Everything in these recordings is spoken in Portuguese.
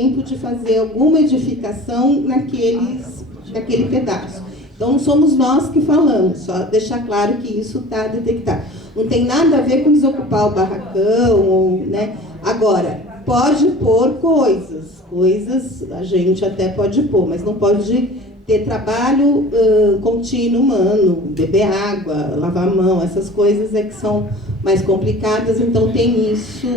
tempo de fazer alguma edificação naquele pedaço. Então, não somos nós que falamos, só deixar claro que isso está detectado. Não tem nada a ver com desocupar o barracão, ou, né? Agora, pode pôr coisas a gente até pode pôr, mas não pode ter trabalho contínuo humano, beber água, lavar a mão, essas coisas é que são mais complicadas, então tem isso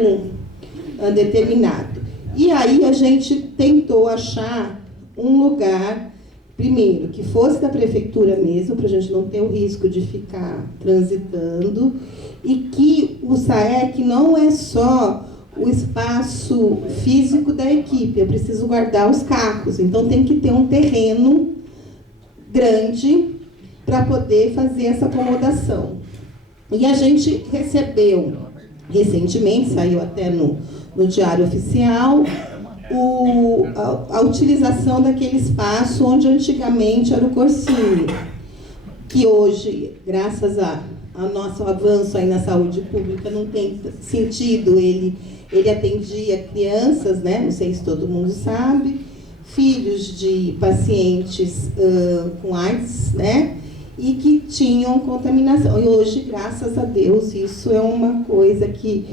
determinado. E aí a gente tentou achar um lugar, primeiro, que fosse da prefeitura mesmo, para a gente não ter o risco de ficar transitando, e que o SAEC não é só o espaço físico da equipe, eu preciso guardar os carros, então tem que ter um terreno grande para poder fazer essa acomodação. E a gente recebeu, recentemente, saiu até no Diário Oficial, a utilização daquele espaço onde antigamente era o Corsini, que hoje, graças ao nosso avanço aí na saúde pública, não tem sentido, ele atendia crianças, né? Não sei se todo mundo sabe, filhos de pacientes com AIDS, né? E que tinham contaminação. E hoje, graças a Deus, isso é uma coisa que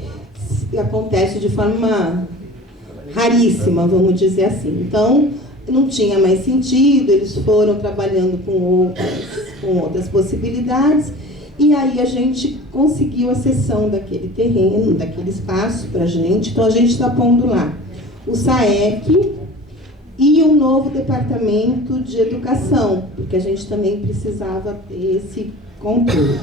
acontece de forma raríssima, vamos dizer assim. Então, não tinha mais sentido, eles foram trabalhando com outras possibilidades, e aí a gente conseguiu a cessão daquele terreno, daquele espaço para a gente. Então, a gente está pondo lá o SAEC e um novo departamento de educação, porque a gente também precisava ter esse controle.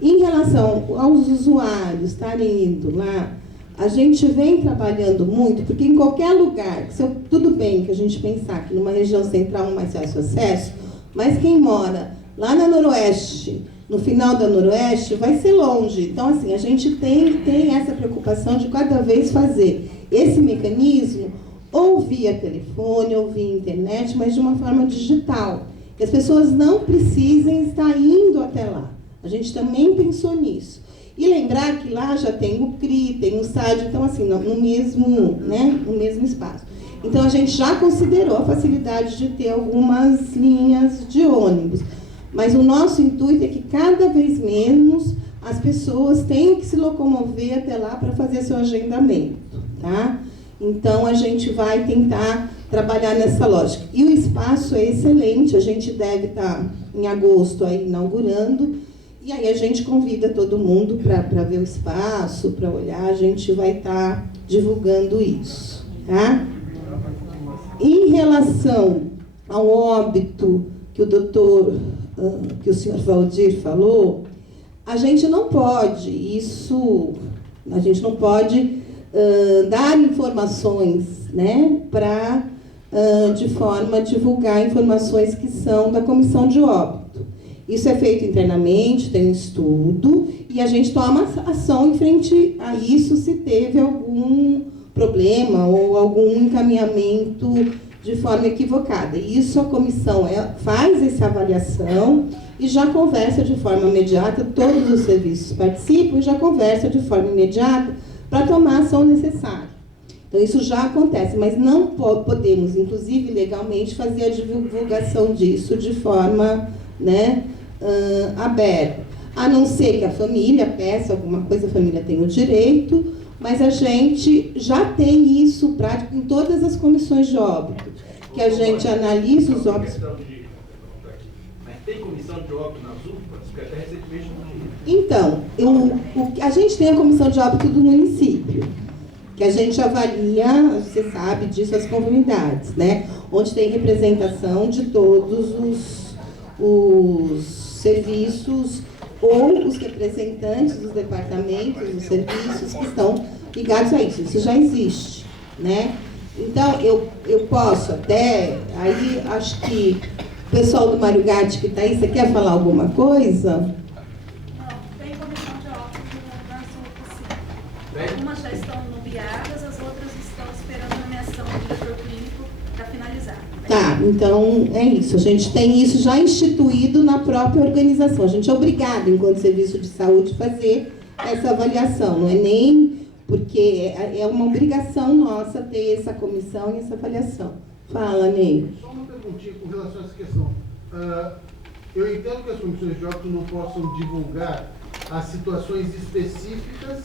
Em relação aos usuários estarem indo lá, a gente vem trabalhando muito, porque em qualquer lugar, tudo bem que a gente pensar que numa região central não mais fácil acesso, mas quem mora lá na Noroeste, no final da Noroeste, vai ser longe. Então, assim, a gente tem essa preocupação de cada vez fazer esse mecanismo ou via telefone, ou via internet, mas de uma forma digital. Que as pessoas não precisem estar indo até lá. A gente também pensou nisso. E lembrar que lá já tem o CRI, tem o SAD, então assim, no mesmo espaço. Então a gente já considerou a facilidade de ter algumas linhas de ônibus. Mas o nosso intuito é que cada vez menos as pessoas tenham que se locomover até lá para fazer seu agendamento, tá? Então a gente vai tentar trabalhar nessa lógica. E o espaço é excelente, a gente deve estar em agosto aí inaugurando, e aí a gente convida todo mundo para ver o espaço, para olhar, a gente vai estar divulgando isso, tá? Em relação ao óbito que o senhor Valdir falou, a gente não pode dar informações, né, de forma a divulgar informações que são da comissão de óbito. Isso é feito internamente, tem um estudo, e a gente toma ação em frente a isso se teve algum problema ou algum encaminhamento de forma equivocada. E isso a comissão faz essa avaliação e já conversa de forma imediata, todos os serviços participam e já conversa de forma imediata para tomar a ação necessária. Então, isso já acontece, mas não podemos, inclusive legalmente, fazer a divulgação disso de forma, né, aberta. A não ser que a família peça alguma coisa, a família tem o direito, mas a gente já tem isso prático em todas as comissões de óbito, que a gente analisa os óbitos. Tem comissão de óbito nas UPAs, que até recentemente não tinha. Então, a gente tem a comissão de óbito do município, que a gente avalia, você sabe disso, as comunidades, né? Onde tem representação de todos os serviços ou os representantes dos departamentos, dos serviços que estão ligados a isso. Isso já existe, né? Então, eu posso até, aí acho que o pessoal do Mário Gatti que está aí, você quer falar alguma coisa? Não, tem comissão de óbito nas UPAs, sim. Algumas já estão nomeadas, as outras estão esperando a nomeação do diretor clínico para finalizar. Tá, então é isso. A gente tem isso já instituído na própria organização. A gente é obrigado, enquanto serviço de saúde, a fazer essa avaliação. Não é nem porque porque é uma obrigação nossa ter essa comissão e essa avaliação. Fala, Ney. Só uma perguntinha com relação a essa questão. Eu entendo que as comissões de óbitos não possam divulgar as situações específicas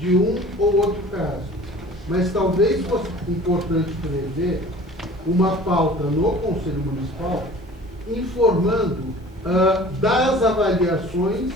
de um ou outro caso, mas talvez fosse importante prever uma pauta no Conselho Municipal informando das avaliações,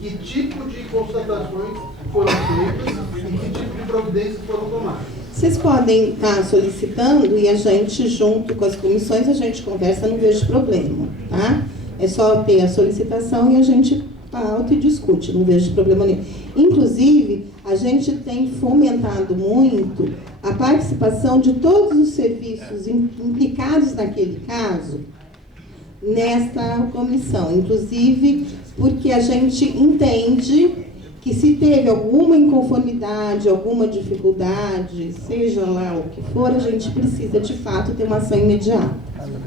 que tipo de constatações foram feitas e que tipo de providências foram tomadas. Vocês podem estar solicitando e a gente, junto com as comissões, a gente conversa, não vejo problema, tá? É só ter a solicitação e a gente pauta e discute, não vejo problema nenhum. Inclusive, a gente tem fomentado muito a participação de todos os serviços implicados naquele caso nesta comissão, inclusive porque a gente entende que se teve alguma inconformidade, alguma dificuldade, seja lá o que for, a gente precisa de fato ter uma ação imediata.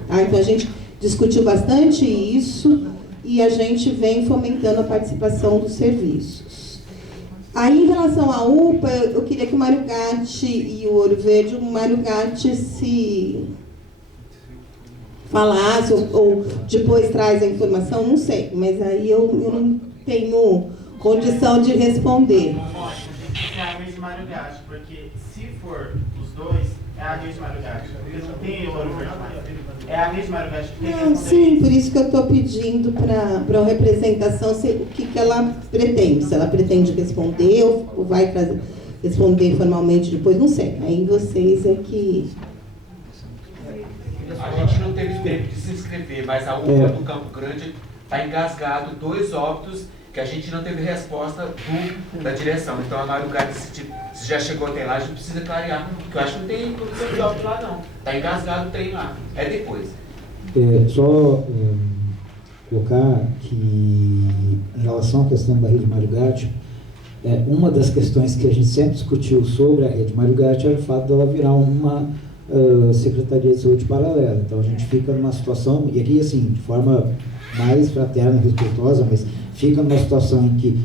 Tá? Então a gente discutiu bastante isso e a gente vem fomentando a participação dos serviços. Aí, em relação à UPA, eu queria que o Mário Gatti e o Ouro Verde, o Mário Gatti se falasse ou depois traz a informação, não sei, mas aí eu não tenho condição de responder. É a mesma Mário Gatti, porque se for os dois, é a mesma Mário Gatti, porque não tem o Ouro Verde mais. É a mesma Mário Gatti que tem que responder. Sim, por isso que eu estou pedindo para a representação o que ela pretende. Se ela pretende responder ou vai responder formalmente depois, não sei. Aí vocês é que... A gente não teve tempo de se inscrever, mas a UPA do Campo Grande está engasgado 2 óbitos que a gente não teve resposta da direção. Então a Mário Gatti, se já chegou até lá, a gente precisa clarear, porque eu acho que não tem produção de óbito lá não. Está engasgado o trem lá. É depois. Só colocar que, em relação à questão da rede Mário Gatti, uma das questões que a gente sempre discutiu sobre a rede Mário Gatti era o fato dela virar uma Secretaria de Saúde paralela. Então a gente fica numa situação, e aqui assim, de forma mais fraterna e respeitosa, mas fica numa situação em que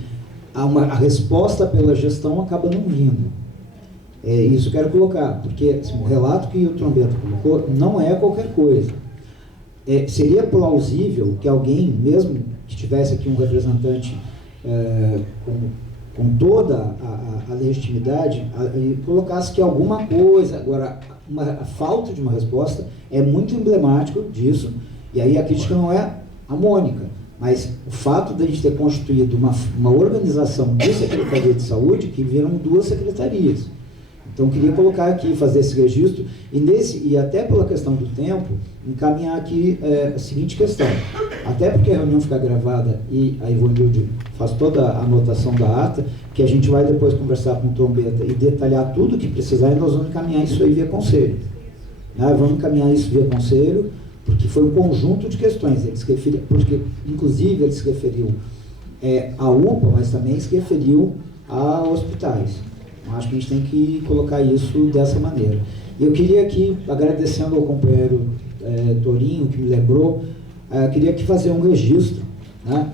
a resposta pela gestão acaba não vindo. Isso eu quero colocar, porque assim, o relato que o Trombetta colocou não é qualquer coisa. Seria plausível que alguém, mesmo que tivesse aqui um representante com toda a legitimidade, colocasse que alguma coisa, agora, a falta de uma resposta é muito emblemático disso, e aí a crítica não é a Mônica, mas o fato de a gente ter constituído uma organização de Secretaria de Saúde que viram 2 secretarias. Então, eu queria colocar aqui, fazer esse registro, e até pela questão do tempo, encaminhar aqui a seguinte questão. Até porque a reunião fica gravada e a Ivonilde faz toda a anotação da ata, que a gente vai depois conversar com o Trombetta e detalhar tudo o que precisar, e nós vamos encaminhar isso aí via conselho. Vamos encaminhar isso via conselho, porque foi um conjunto de questões, porque inclusive ele se referiu à UPA, mas também se referiu a hospitais. Acho que a gente tem que colocar isso dessa maneira. Eu queria aqui, agradecendo ao companheiro Torinho, que me lembrou, queria aqui fazer um registro, né,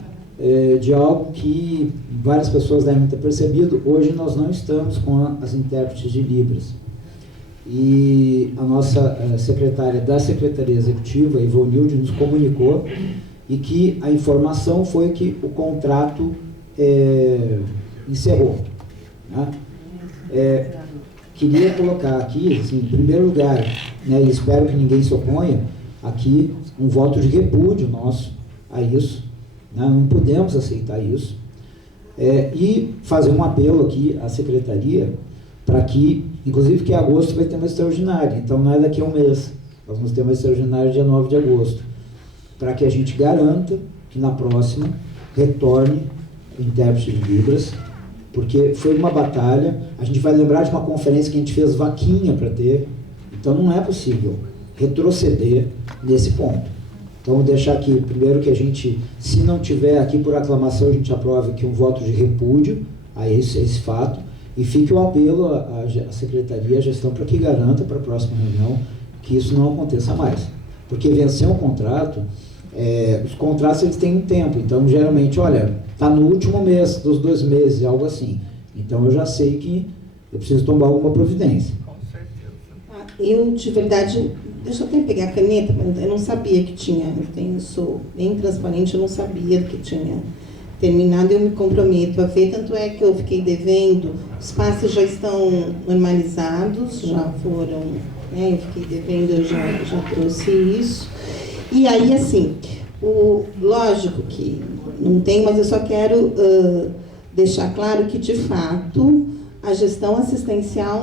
de algo que várias pessoas devem ter percebido. Hoje nós não estamos com as intérpretes de Libras. E a nossa secretária da Secretaria Executiva, Ivonilde, nos comunicou e que a informação foi que o contrato encerrou, né? Queria colocar aqui, assim, em primeiro lugar, né, e espero que ninguém se oponha, aqui um voto de repúdio nosso a isso, né, não podemos aceitar isso, e fazer um apelo aqui à Secretaria para que, inclusive que em agosto vai ter uma extraordinária, então não é daqui a um mês, nós vamos ter uma extraordinária dia 9 de agosto, para que a gente garanta que na próxima retorne o intérprete de Libras, porque foi uma batalha. A gente vai lembrar de uma conferência que a gente fez vaquinha para ter, então não é possível retroceder nesse ponto. Então vou deixar aqui, primeiro que a gente, se não tiver aqui por aclamação, a gente aprove aqui um voto de repúdio a esse fato, e fique o apelo à Secretaria, à gestão, para que garanta para a próxima reunião que isso não aconteça mais. Porque vencer um contrato, os contratos eles têm um tempo, então geralmente, olha, está no último mês dos 2 meses, algo assim. Então eu já sei que eu preciso tomar alguma providência. Eu, de verdade, deixa eu até pegar a caneta, mas eu não sabia que tinha, eu sou bem transparente, eu não sabia que tinha terminado, eu me comprometo a ver, tanto é que eu fiquei devendo, os passos já estão normalizados, já foram, né, eu fiquei devendo, eu já trouxe isso. E aí, assim, lógico que não tem, mas eu só quero deixar claro que, de fato, a gestão assistencial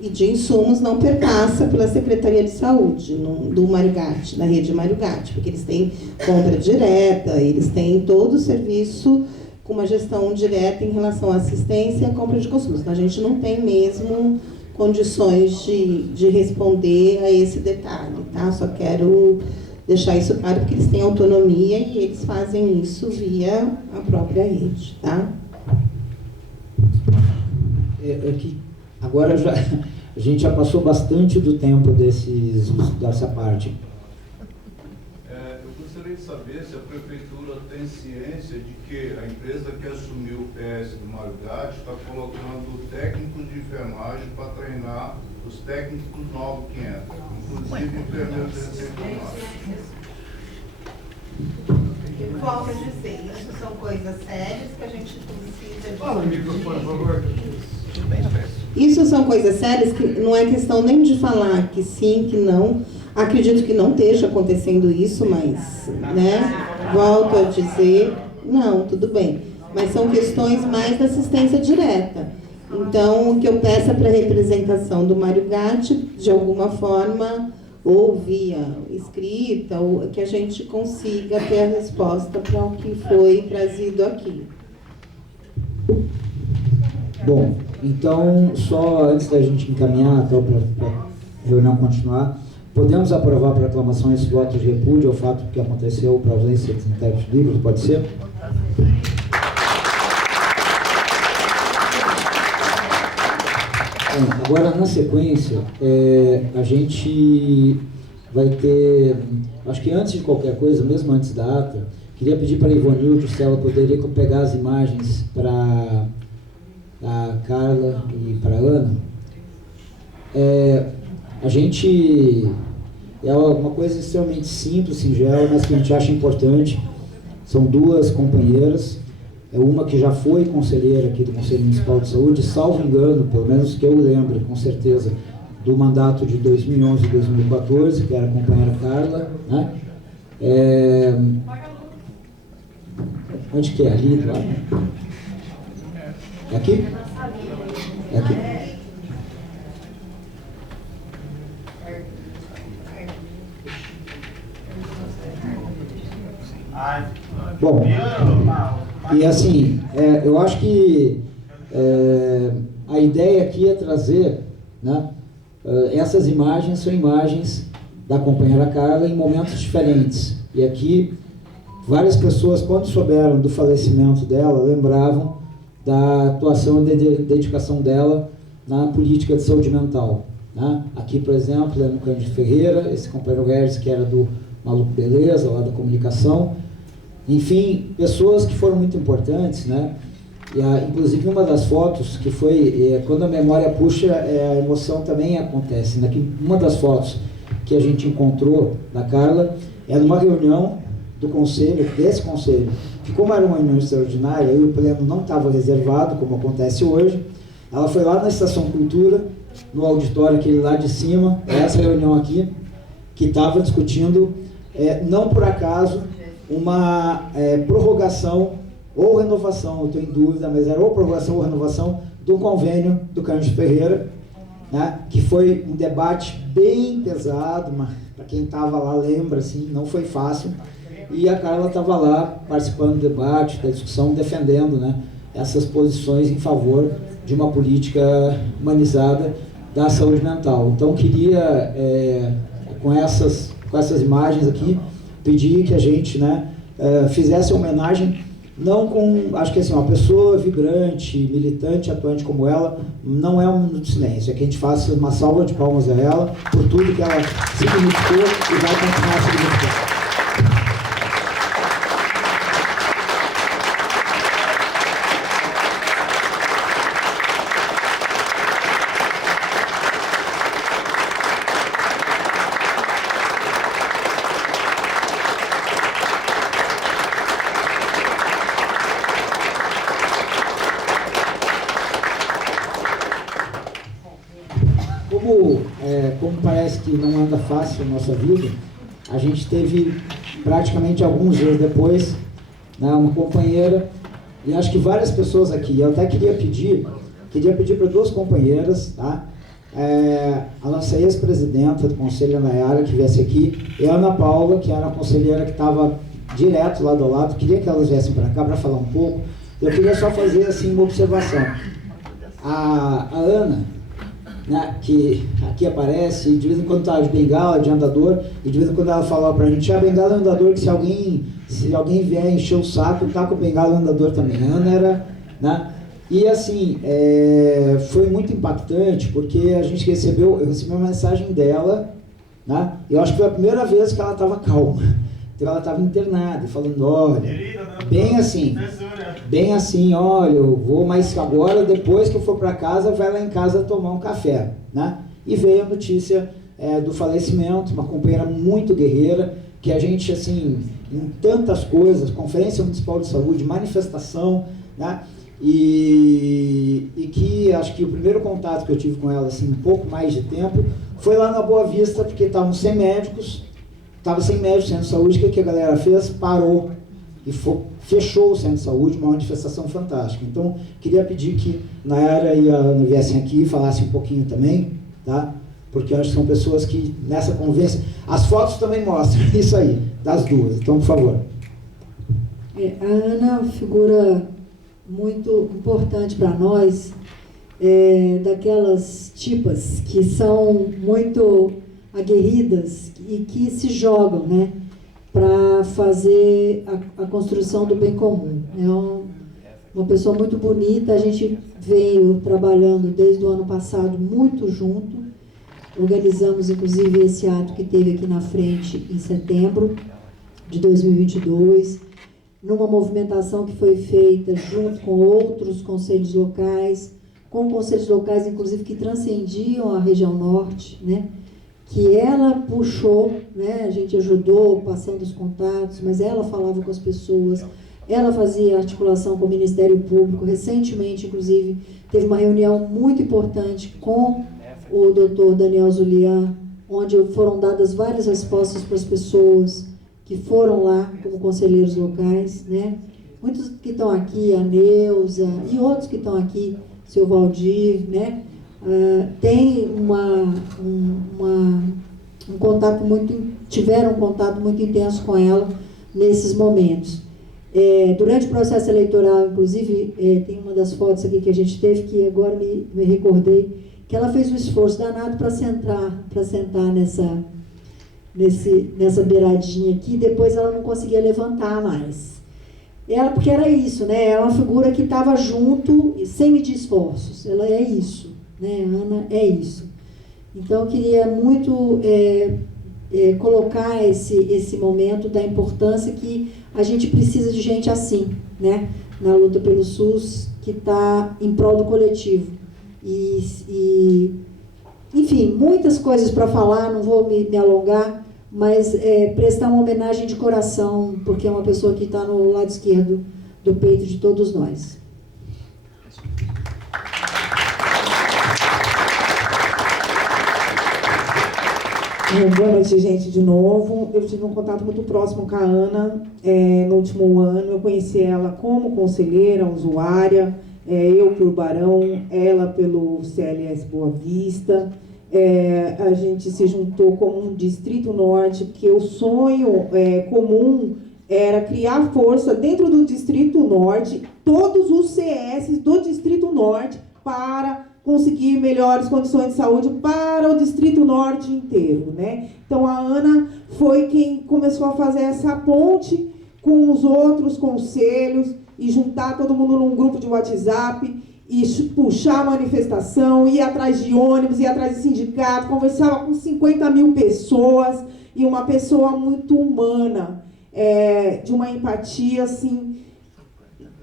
e de insumos não perpassa pela Secretaria de Saúde, do Mário Gatti, da rede Mário Gatti, porque eles têm compra direta, eles têm todo o serviço com uma gestão direta em relação à assistência e à compra de consumos. Então, a gente não tem mesmo condições de responder a esse detalhe, tá? Só quero deixar isso claro, porque eles têm autonomia e eles fazem isso via a própria rede, tá? Agora a gente já passou bastante do tempo dessa parte. Eu gostaria de saber se a Prefeitura tem ciência de que a empresa que assumiu o PS do Mário Gatti está colocando técnicos de enfermagem para treinar os técnicos novos que entram, inclusive enfermeiros recém-formados. Volto a dizer, isso são coisas sérias que a gente precisa... Fala no microfone, por favor. Isso são coisas sérias que não é questão nem de falar que sim, que não. Acredito que não esteja acontecendo isso, mas, né, volto a dizer, não, tudo bem. Mas são questões mais da assistência direta. Então, o que eu peço é para a representação do Mário Gatti, de alguma forma, ou via escrita, ou que a gente consiga ter a resposta para o que foi trazido aqui. Bom, então, só antes da gente encaminhar, então, para a reunião continuar, podemos aprovar para aclamação esse voto de repúdio ao fato que aconteceu para ausência de intérpretes livres, pode ser? Bom, agora, na sequência, a gente vai ter, acho que antes de qualquer coisa, mesmo antes da ata, queria pedir para a Ivonilde se ela poderia pegar as imagens para a Carla e para a Ana. A gente... É uma coisa extremamente simples, singela, mas que a gente acha importante. São duas companheiras, uma que já foi conselheira aqui do Conselho Municipal de Saúde, salvo engano, pelo menos que eu lembre, com certeza, do mandato de 2011 e 2014, que era a companheira Carla, né? Onde que é? Ali, do lado? É aqui? É aqui. Bom, e assim, eu acho que a ideia aqui é trazer, né, essas imagens são imagens da companheira Carla em momentos diferentes. E aqui, várias pessoas, quando souberam do falecimento dela, lembravam da atuação e da dedicação dela na política de saúde mental, né? Aqui, por exemplo, é no Cândido Ferreira, esse companheiro Regis, que era do Maluco Beleza, lá da comunicação. Enfim, pessoas que foram muito importantes, né? E inclusive uma das fotos que foi, quando a memória puxa, a emoção também acontece, né? Uma das fotos que a gente encontrou da Carla é numa reunião do conselho, desse conselho, que como era uma reunião extraordinária, e o pleno não estava reservado, como acontece hoje, ela foi lá na Estação Cultura, no auditório aquele lá de cima, essa reunião aqui, que estava discutindo, não por acaso, uma prorrogação ou renovação, eu estou em dúvida, mas era ou prorrogação ou renovação do convênio do Cândido Ferreira, né, que foi um debate bem pesado, mas para quem estava lá lembra, assim, não foi fácil, e a Carla estava lá participando do debate, da discussão, defendendo, né, essas posições em favor de uma política humanizada da saúde mental. Então, queria, com essas imagens aqui, pedir que a gente, né, fizesse homenagem, não com, acho que assim, uma pessoa vibrante, militante, atuante como ela, não é um minuto de silêncio, é que a gente faça uma salva de palmas a ela, por tudo que ela significou e vai continuar significando. parece que não anda fácil a nossa vida, a gente teve praticamente alguns dias depois, né, uma companheira, e acho que várias pessoas aqui, eu até queria pedir para duas companheiras, tá? A nossa ex-presidenta do Conselho, a Nayara, que viesse aqui, e a Ana Paula, que era a conselheira que estava direto lado a lado, queria que elas viessem para cá para falar um pouco. Eu queria só fazer assim uma observação. A Ana, né, que aqui aparece, de vez em quando está de bengala, de andador, e de vez em quando ela fala para a gente, a bengala é andador, que se alguém vier encher o saco, tá com a bengala andador também. A Ana era, né? E assim, foi muito impactante, porque eu recebi uma mensagem dela, né? Eu acho que foi a primeira vez que ela estava calma. Então ela estava internada, falando, olha, bem assim, olha, eu vou, mas agora, depois que eu for para casa, vai lá em casa tomar um café, né? E veio a notícia do falecimento, uma companheira muito guerreira, que a gente, assim, em tantas coisas, Conferência Municipal de Saúde, manifestação, né? E que acho que o primeiro contato que eu tive com ela, assim, um pouco mais de tempo, foi lá na Boa Vista, porque estavam sem médicos, sem centro de saúde. O que a galera fez? Parou e fechou o centro de saúde, uma manifestação fantástica. Então, queria pedir que Nayara e a Ana viessem aqui e falassem um pouquinho também, tá? Porque eu acho que são pessoas que, nessa convivência, as fotos também mostram isso aí, das duas. Então, por favor. A Ana é uma figura muito importante para nós, daquelas tipas que são muito aguerridas e que se jogam, né, para fazer a construção do bem comum. É uma pessoa muito bonita, a gente veio trabalhando desde o ano passado muito junto, organizamos inclusive esse ato que teve aqui na frente em setembro de 2022, numa movimentação que foi feita junto com outros conselhos locais, com conselhos locais inclusive que transcendiam a região norte, né, que ela puxou, né, a gente ajudou passando os contatos, mas ela falava com as pessoas, ela fazia articulação com o Ministério Público. Recentemente, inclusive, teve uma reunião muito importante com o doutor Daniel Zulian, onde foram dadas várias respostas para as pessoas que foram lá como conselheiros locais, né? Muitos que estão aqui, a Neuza, e outros que estão aqui, seu Valdir, né? Tem tiveram um contato muito intenso com ela nesses momentos. Durante o processo eleitoral, inclusive, tem uma das fotos aqui que a gente teve, que agora me recordei, que ela fez um esforço danado para sentar nessa beiradinha aqui, depois ela não conseguia levantar mais. Porque era isso, né? É uma figura que estava junto, sem medir esforços. Ela é isso, né? A Ana é isso. Então, eu queria muito colocar esse momento da importância que a gente precisa de gente assim, né? Na luta pelo SUS, que está em prol do coletivo. Enfim, muitas coisas para falar, não vou me alongar, mas prestar uma homenagem de coração, porque é uma pessoa que está no lado esquerdo do peito de todos nós. Boa noite, gente, de novo. Eu tive um contato muito próximo com a Ana no último ano. Eu conheci ela como conselheira, usuária, eu por Barão, ela pelo CLS Boa Vista. A gente se juntou como um Distrito Norte, porque o sonho comum era criar força dentro do Distrito Norte, todos os CS do Distrito Norte, para conseguir melhores condições de saúde para o Distrito Norte inteiro, né? Então, a Ana foi quem começou a fazer essa ponte com os outros conselhos e juntar todo mundo num grupo de WhatsApp e puxar a manifestação, ir atrás de ônibus, ir atrás de sindicato, conversava com 50 mil pessoas, e uma pessoa muito humana, de uma empatia, assim,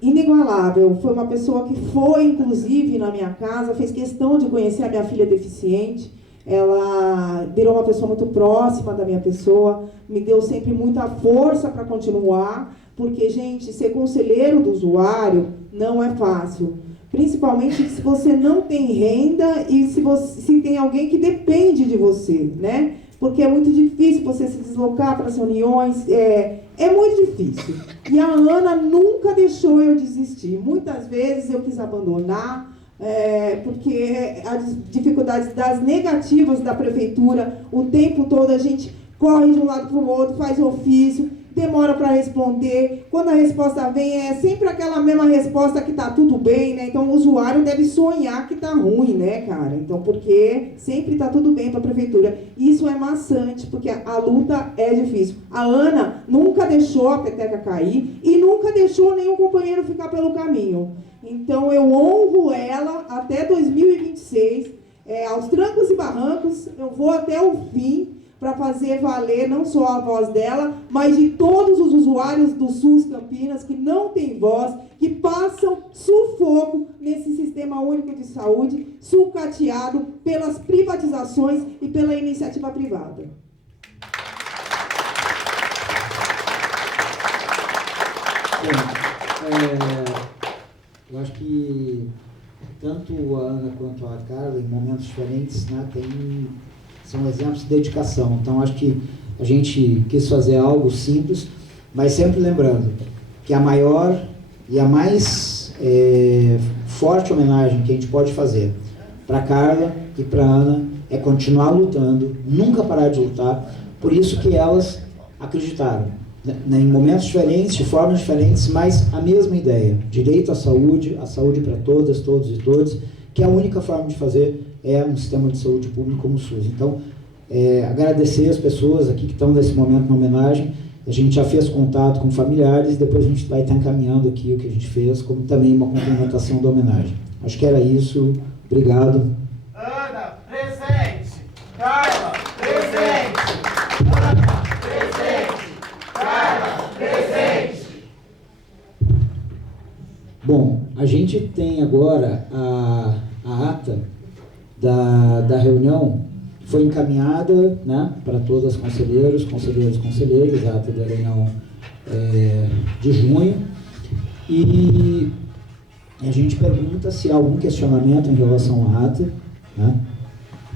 inigualável. Foi uma pessoa que foi, inclusive, na minha casa, fez questão de conhecer a minha filha deficiente. Ela virou uma pessoa muito próxima da minha pessoa, me deu sempre muita força para continuar, porque, gente, ser conselheiro do usuário não é fácil. Principalmente se você não tem renda e se tem alguém que depende de você, né? Porque é muito difícil você se deslocar para as reuniões, é muito difícil. E a Ana nunca deixou eu desistir. Muitas vezes eu quis abandonar, porque as dificuldades das negativas da prefeitura, o tempo todo a gente corre de um lado para o outro, faz ofício, demora para responder. Quando a resposta vem, é sempre aquela mesma resposta que está tudo bem, né? Então o usuário deve sonhar que está ruim, né, cara? Então, porque sempre está tudo bem para a prefeitura. Isso é maçante, porque a luta é difícil. A Ana nunca deixou a peteca cair e nunca deixou nenhum companheiro ficar pelo caminho. Então eu honro ela até 2026, aos trancos e barrancos, eu vou até o fim, para fazer valer não só a voz dela, mas de todos os usuários do SUS Campinas que não têm voz, que passam sufoco nesse sistema único de saúde, sucateado pelas privatizações e pela iniciativa privada. Eu acho que tanto a Ana quanto a Carla, em momentos diferentes, né, são exemplos de dedicação. Então, acho que a gente quis fazer algo simples, mas sempre lembrando que a maior e a mais forte homenagem que a gente pode fazer para Carla e para Ana é continuar lutando, nunca parar de lutar. Por isso que elas acreditaram, né, em momentos diferentes, de formas diferentes, mas a mesma ideia: direito à saúde para todas, todos e todos, que a única forma de fazer é um sistema de saúde público como o SUS. Então, agradecer as pessoas aqui que estão nesse momento na homenagem. A gente já fez contato com familiares, depois a gente vai estar encaminhando aqui o que a gente fez, como também uma complementação da homenagem. Acho que era isso. Obrigado. Ana, presente. Carla, presente. Ana, presente. Carla, presente. Bom, a gente tem agora a ata da reunião, foi encaminhada, né, para todas as conselheiras, a ata da reunião de junho, e a gente pergunta se há algum questionamento em relação à ata, né?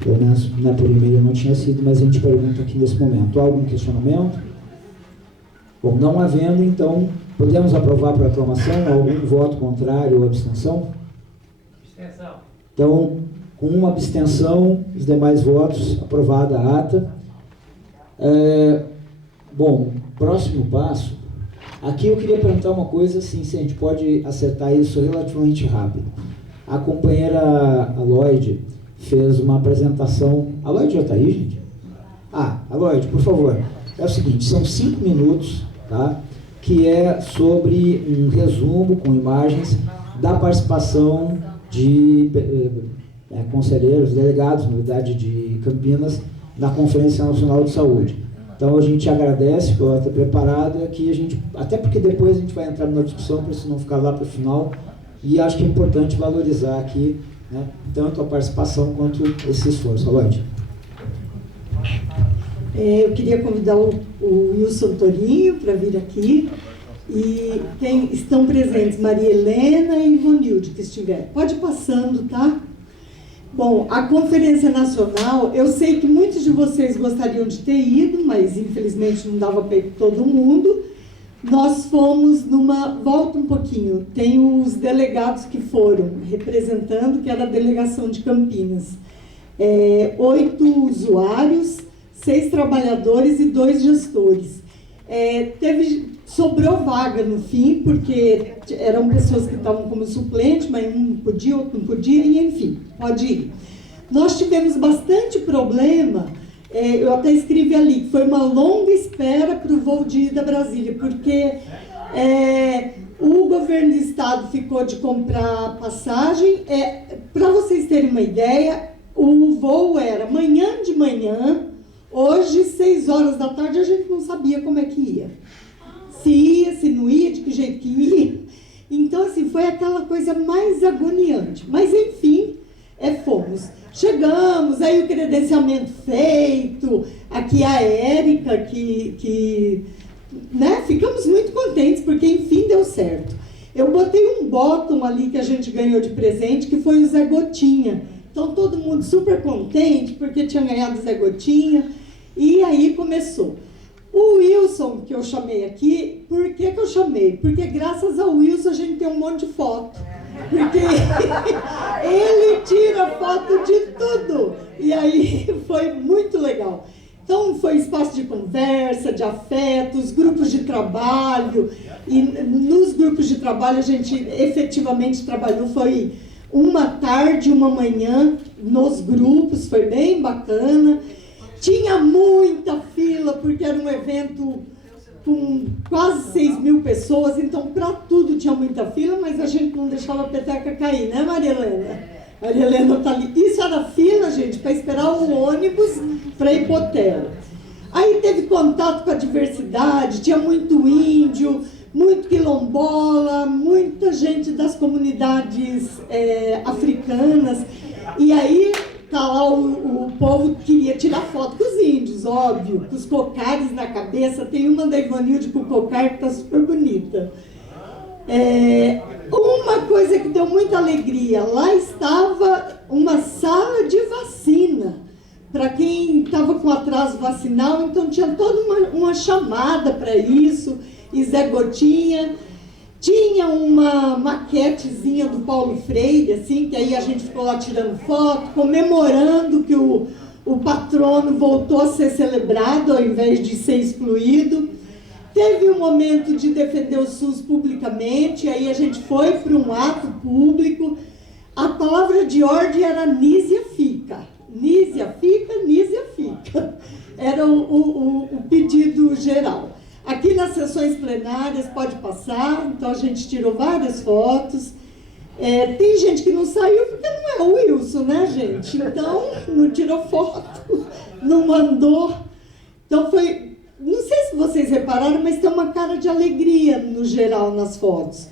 Pelo menos, né, por e-mail não tinha sido, mas a gente pergunta aqui nesse momento: há algum questionamento? Bom, não havendo, então, podemos aprovar por aclamação. Algum voto contrário ou abstenção? Abstenção. Então, com uma abstenção, os demais votos, aprovada a ata. Bom, próximo passo. Aqui eu queria perguntar uma coisa, assim, se a gente pode acertar isso relativamente rápido. A companheira Aloide fez uma apresentação. A Aloide já está aí, gente? Aloide, por favor. É o seguinte, são 5 minutos, tá? Que é sobre um resumo com imagens da participação de conselheiros, delegados, na verdade, de Campinas, na Conferência Nacional de Saúde. Então, a gente agradece por ela ter preparado aqui, até porque depois a gente vai entrar na discussão, para isso não ficar lá para o final, e acho que é importante valorizar aqui, né, tanto a participação quanto esse esforço. Aloide. Eu queria convidar o Wilson Torinho para vir aqui, e quem estão presentes, Maria Helena e Ivonilde, que estiver. Pode ir passando, tá? Bom, a Conferência Nacional, eu sei que muitos de vocês gostariam de ter ido, mas infelizmente não dava para ir para todo mundo. Nós fomos volta um pouquinho, tem os delegados que foram representando, que era a delegação de Campinas. 8 usuários, 6 trabalhadores e 2 gestores. Sobrou vaga no fim, porque eram pessoas que estavam como suplente, mas um podia, outro não podia, e enfim, pode ir. Nós tivemos bastante problema, eu até escrevi ali, que foi uma longa espera para o voo de ida a Brasília, porque o governo do estado ficou de comprar passagem. Para vocês terem uma ideia, o voo era amanhã de manhã, hoje, 6 horas da tarde, a gente não sabia como é que ia. Se ia, se não ia, de que jeito que ia. Então, assim, foi aquela coisa mais agoniante. Mas, enfim, fomos. Chegamos, aí o credenciamento feito, aqui a Érica, né, ficamos muito contentes, porque, enfim, deu certo. Eu botei um bottom ali que a gente ganhou de presente, que foi o Zé Gotinha. Então todo mundo super contente, porque tinha ganhado o Zé Gotinha. E aí começou. O Wilson, que eu chamei aqui, por que eu chamei? Porque graças ao Wilson a gente tem um monte de foto. Porque ele tira foto de tudo. E aí foi muito legal. Então foi espaço de conversa, de afetos, grupos de trabalho. E nos grupos de trabalho a gente efetivamente trabalhou, foi uma tarde, uma manhã nos grupos, foi bem bacana. Tinha muita fila, porque era um evento com quase 6.000 pessoas, então para tudo tinha muita fila, mas a gente não deixava a peteca cair, né, Maria Helena? Maria Helena tá ali. Isso era fila, gente, para esperar o ônibus para ir pro hotel. Aí teve contato com a diversidade, tinha muito índio, muito quilombola, muita gente das comunidades africanas. E aí tá lá o povo queria tirar foto com os índios, óbvio, com os cocares na cabeça. Tem uma da Ivanilde com o cocar que tá super bonita. Uma coisa que deu muita alegria, lá estava uma sala de vacina para quem estava com atraso vacinal, então tinha toda uma chamada para isso. E Zé Gotinha tinha uma maquetezinha do Paulo Freire, assim, que aí a gente ficou lá tirando foto, comemorando que o patrono voltou a ser celebrado ao invés de ser excluído. Teve um momento de defender o SUS publicamente, aí a gente foi para um ato público. A palavra de ordem era Nízia fica. Nízia fica, Nízia fica. Era o pedido geral. Aqui nas sessões plenárias pode passar, então a gente tirou várias fotos. Tem gente que não saiu porque não é o Wilson, né, gente? Então não tirou foto, não mandou. Então foi, não sei se vocês repararam, mas tem uma cara de alegria no geral nas fotos.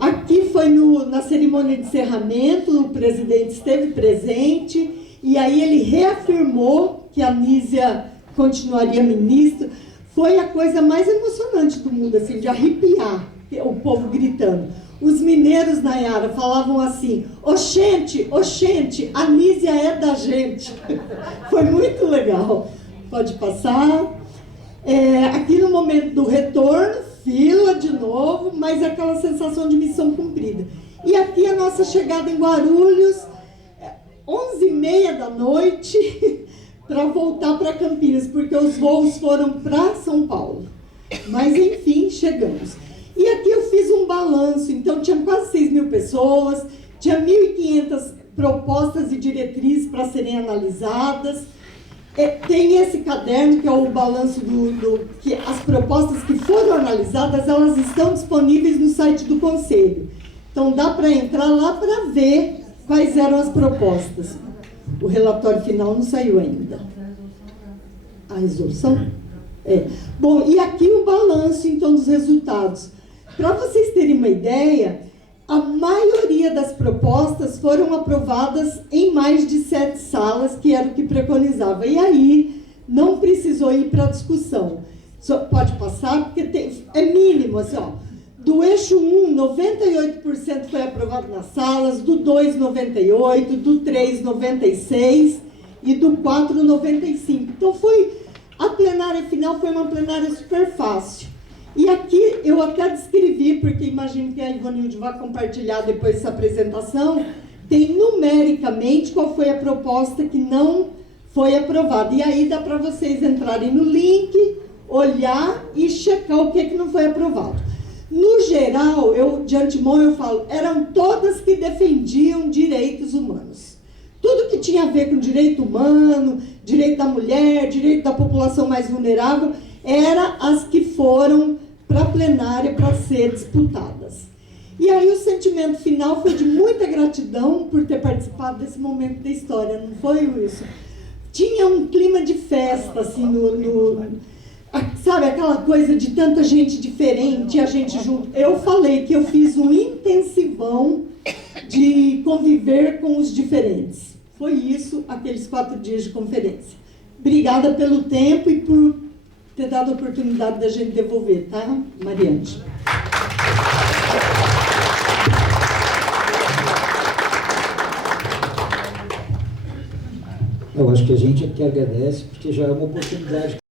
Aqui foi na cerimônia de encerramento, o presidente esteve presente e aí ele reafirmou que a Nízia continuaria ministra. Foi a coisa mais emocionante do mundo, assim, de arrepiar, o povo gritando. Os mineiros, Nayara, falavam assim: oxente, oxente, a Nízia é da gente. Foi muito legal. Pode passar. Aqui no momento do retorno, fila de novo, mas aquela sensação de missão cumprida. E aqui a nossa chegada em Guarulhos, 11h30 da noite, para voltar para Campinas, porque os voos foram para São Paulo. Mas, enfim, chegamos. E aqui eu fiz um balanço, então tinha quase 6.000 pessoas, tinha 1.500 propostas e diretrizes para serem analisadas. Tem esse caderno, que é o balanço que as propostas que foram analisadas, elas estão disponíveis no site do Conselho. Então dá para entrar lá para ver quais eram as propostas. O relatório final não saiu ainda. A resolução? Bom, e aqui o balanço, então, dos resultados. Para vocês terem uma ideia, a maioria das propostas foram aprovadas em mais de 7 salas, que era o que preconizava. E aí, não precisou ir para a discussão. Pode passar, porque é mínimo, assim, ó. Do eixo 1, 98% foi aprovado nas salas, do 2, 98%, do 3, 96% e do 4, 95%. Então, a plenária final foi uma plenária super fácil. E aqui eu até descrevi, porque imagino que a Ivanilde vai compartilhar depois dessa apresentação, tem numericamente qual foi a proposta que não foi aprovada. E aí dá para vocês entrarem no link, olhar e checar o que não foi aprovado. No geral, de antemão eu falo, eram todas que defendiam direitos humanos. Tudo que tinha a ver com direito humano, direito da mulher, direito da população mais vulnerável, eram as que foram para a plenária para ser disputadas. E aí o sentimento final foi de muita gratidão por ter participado desse momento da história, não foi, Wilson? Tinha um clima de festa, assim, sabe, aquela coisa de tanta gente diferente, a gente junto. Eu falei que eu fiz um intensivão de conviver com os diferentes. Foi isso, aqueles 4 dias de conferência. Obrigada pelo tempo e por ter dado a oportunidade da gente devolver, tá, Mariante? Eu acho que a gente é que agradece, porque já é uma oportunidade